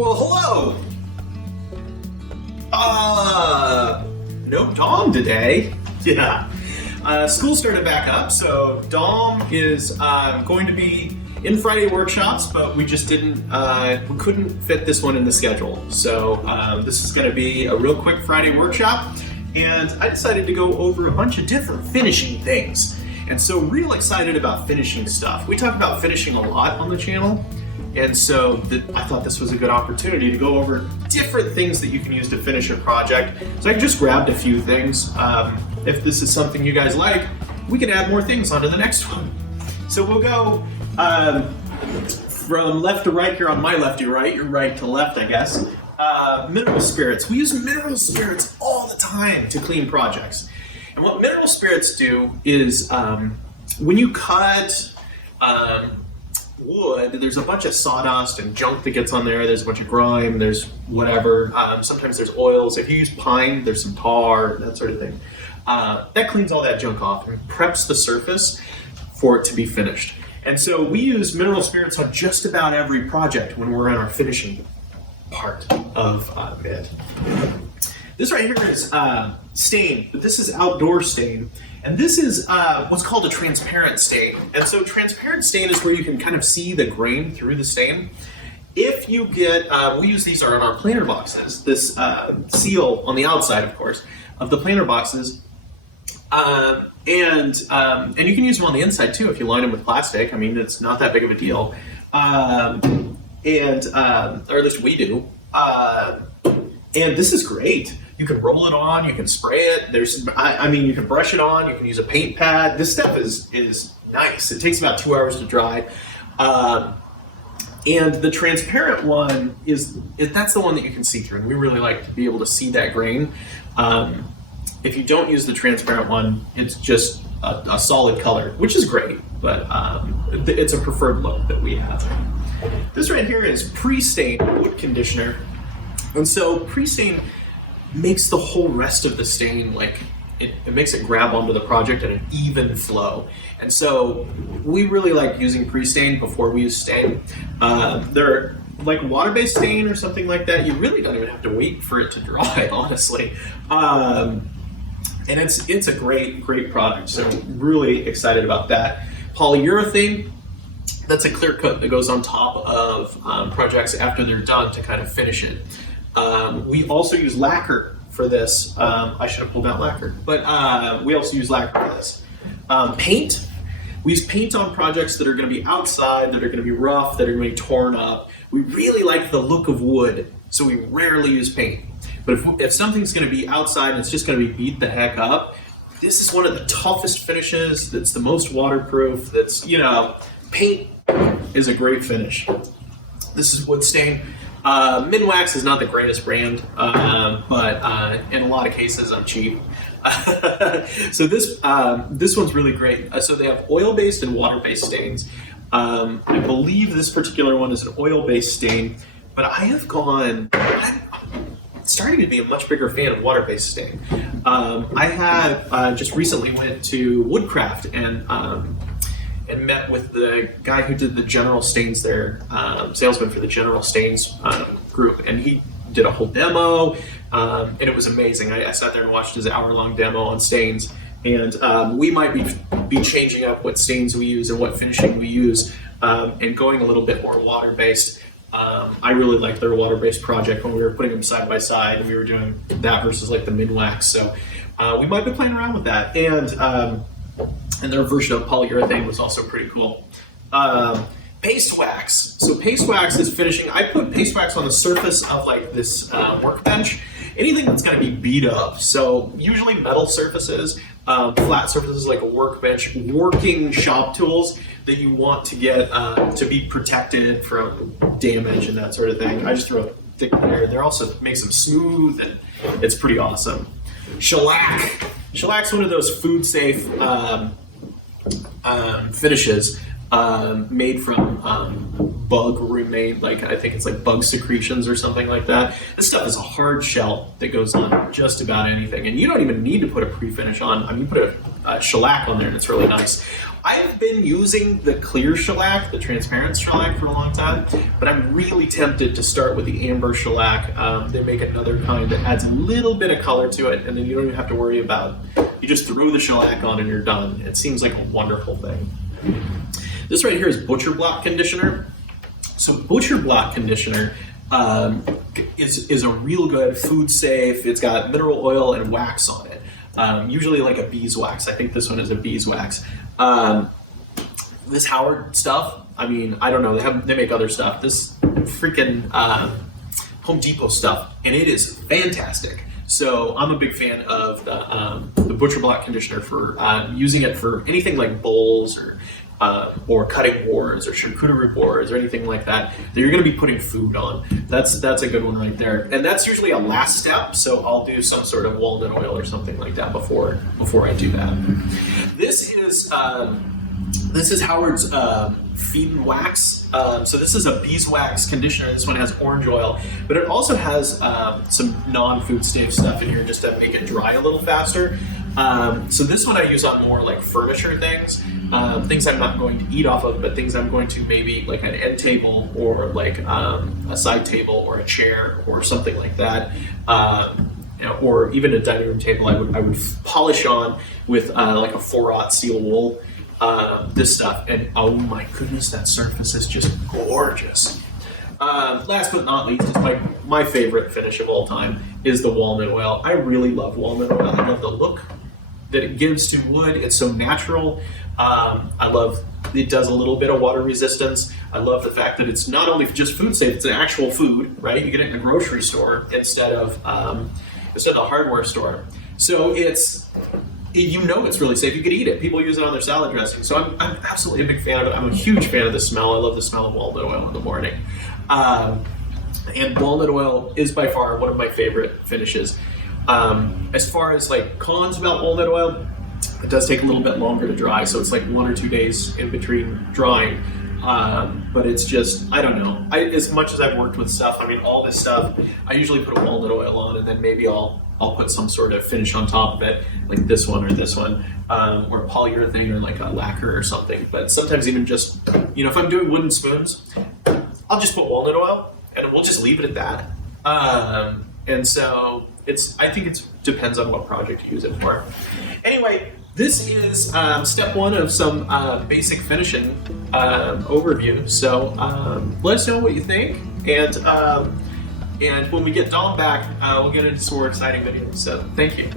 Well, hello! No Dom today. Yeah. School started back up, so Dom is going to be in Friday workshops, but we just we couldn't fit this one in the schedule. So this is going to be a real quick Friday workshop, and I decided to go over a bunch of different finishing things. And so real excited about finishing stuff. We talk about finishing a lot on the channel, and so I thought this was a good opportunity to go over different things that you can use to finish your project. So I just grabbed a few things. If this is something you guys like, we can add more things onto the next one. So we'll go from left to right here on my left to right, your right to left, I guess. Mineral spirits. We use mineral spirits all the time to clean projects. And what mineral spirits do is when you cut wood, there's a bunch of sawdust and junk that gets on there. There's a bunch of grime, there's whatever. Sometimes there's oils. If you use pine, there's some tar, that sort of thing. That cleans all that junk off and preps the surface for it to be finished. And so we use mineral spirits on just about every project when we're in our finishing part of it. This right here is stain, but this is outdoor stain. And this is what's called a transparent stain. And so transparent stain is where you can kind of see the grain through the stain. If you get, we use these on our planter boxes, this seal on the outside, of course, of the planter boxes. And you can use them on the inside too if you line them with plastic. I mean, it's not that big of a deal. Or at least we do. And this is great. You can roll it on, you can spray it. You can brush it on, you can use a paint pad. This stuff is nice. It takes about 2 hours to dry. And the transparent one that's the one that you can see through. And we really like to be able to see that grain. If you don't use the transparent one, it's just a solid color, which is great, but it's a preferred look that we have. This right here is pre-stain wood conditioner. And so pre-stain makes the whole rest of the stain, it makes it grab onto the project at an even flow. And so we really like using pre-stain before we use stain. They're like water-based stain or something like that. You really don't even have to wait for it to dry, honestly. And it's a great product. So really excited about that. Polyurethane, that's a clear coat that goes on top of projects after they're done to kind of finish it. We also use lacquer for this. I should have pulled out lacquer, but we also use lacquer for this. Paint. We use paint on projects that are going to be outside, that are going to be rough, that are going to be torn up. We really like the look of wood, so we rarely use paint. But if something's going to be outside and it's just going to be beat the heck up, this is one of the toughest finishes. That's the most waterproof. Paint is a great finish. This is wood stain. Minwax is not the greatest brand, but in a lot of cases I'm cheap. So this one's really great. So they have oil-based and water-based stains. I believe this particular one is an oil-based stain, but I'm starting to be a much bigger fan of water-based stain. I had just recently went to Woodcraft and met with the guy who did the General Stains there, salesman for the General Stains group, and he did a whole demo, and it was amazing. I sat there and watched his hour-long demo on stains, and we might be changing up what stains we use and what finishing we use, and going a little bit more water-based. I really liked their water-based project when we were putting them side by side, and we were doing that versus like the Minwax. So we might be playing around with that, and their version of polyurethane was also pretty cool. Paste wax. So paste wax is finishing. I put paste wax on the surface of like this workbench. Anything that's going to be beat up. So usually metal surfaces, flat surfaces like a workbench, working shop tools that you want to get to be protected from damage and that sort of thing. I just throw a thick layer. There also makes them smooth, and it's pretty awesome. Shellac. Shellac's one of those food safe finishes made from bug remain, I think it's like bug secretions or something like that. This stuff is a hard shell that goes on just about anything, and you don't even need to put a pre-finish on. I mean, you put shellac on there, and it's really nice. I've been using the clear shellac, the transparent shellac, for a long time, but I'm really tempted to start with the amber shellac. They make another kind that adds a little bit of color to it, and then you don't even have to worry about, you just throw the shellac on and you're done. It seems like a wonderful thing. This right here is Butcher Block conditioner. So Butcher Block conditioner is a real good, food safe. It's got mineral oil and wax on it. Usually like a beeswax. I think this one is a beeswax. This Howard stuff, I mean, I don't know, they make other stuff. This freaking Home Depot stuff, and it is fantastic. So I'm a big fan of the Butcher Block conditioner for using it for anything like bowls or cutting boards or charcuterie boards or anything like that you're going to be putting food on. That's a good one right there. And that's usually a last step, so I'll do some sort of walnut oil or something like that before I do that. This is Howard's Feed and Wax. So this is a beeswax conditioner. This one has orange oil, but it also has some non-food safe stuff in here just to make it dry a little faster. So this one I use on more like furniture things, things I'm not going to eat off of, but things I'm going to maybe like an end table or like a side table or a chair or something like that. Or even a dining room table, I would polish on with like a 4/0 seal wool. This stuff, and oh my goodness, that surface is just gorgeous. Last but not least, is my favorite finish of all time is the walnut oil. I really love walnut oil. I love the look that it gives to wood. It's so natural. I love it does a little bit of water resistance. I love the fact that it's not only just food safe, it's an actual food, right? You get it in a grocery store instead of the hardware store. So it's really safe. You could eat it. People use it on their salad dressing. So I'm absolutely a big fan of it. I'm a huge fan of the smell. I love the smell of walnut oil in the morning. And walnut oil is by far one of my favorite finishes. As far as like cons about walnut oil, it does take a little bit longer to dry. So it's like 1 or 2 days in between drying. But it's just, I don't know. As much as I've worked with stuff, I mean, all this stuff, I usually put a walnut oil on and then maybe I'll put some sort of finish on top of it, like this one or this one, or polyurethane or like a lacquer or something. But sometimes even just, if I'm doing wooden spoons, I'll just put walnut oil and we'll just leave it at that. And so I think it depends on what project you use it for. Anyway, this is step one of some basic finishing overview. So let us know what you think, and when we get Dom back, we'll get into some more exciting videos. So thank you.